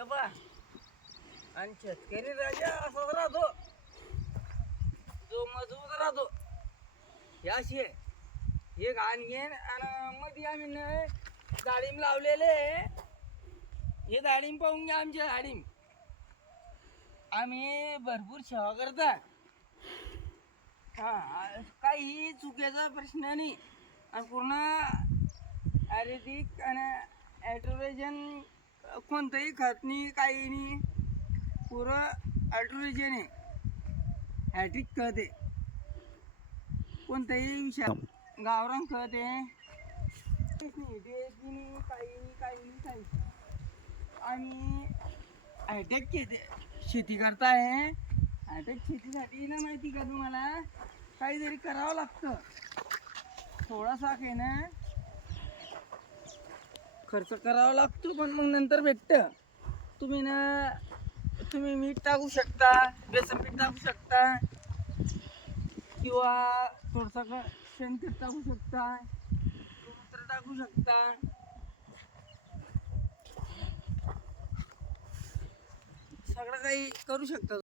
हे बा आणि शेतकरी राजा असाच राहतो, जो मजबूत राहतो. याशी हे घाण घेण. आणि मध्ये आम्ही डाळिंब लावलेले. हे डाळिंब पाहून घ्या, आमचे डाळिंब आम्ही भरपूर सेवा करता. हा, काही चुकीचा प्रश्न नाही. आणि पूर्ण आयुर्वेदिक आणि ॲट्रोजन कोणतंही खत नाही, काही नाही. पुरं ॲट्रोजन आहे, हॅट्रिक खत आहे. कोणतंही विषय गावरान खत आहे. काही आणि हायटेक शेती करताय. हायटेक शेतीसाठी ना माहिती का तुम्हाला काहीतरी करावं लागतं. थोडासा काही ना खर्च करावा लागतो, पण मग नंतर भेटतं. तुम्ही मीठ टाकू शकता, बेसन पीठ टाकू शकता, किंवा थोडंसं शेणखत टाकू शकता, गोमूत्र टाकू शकता. सगळं काही करू शकता.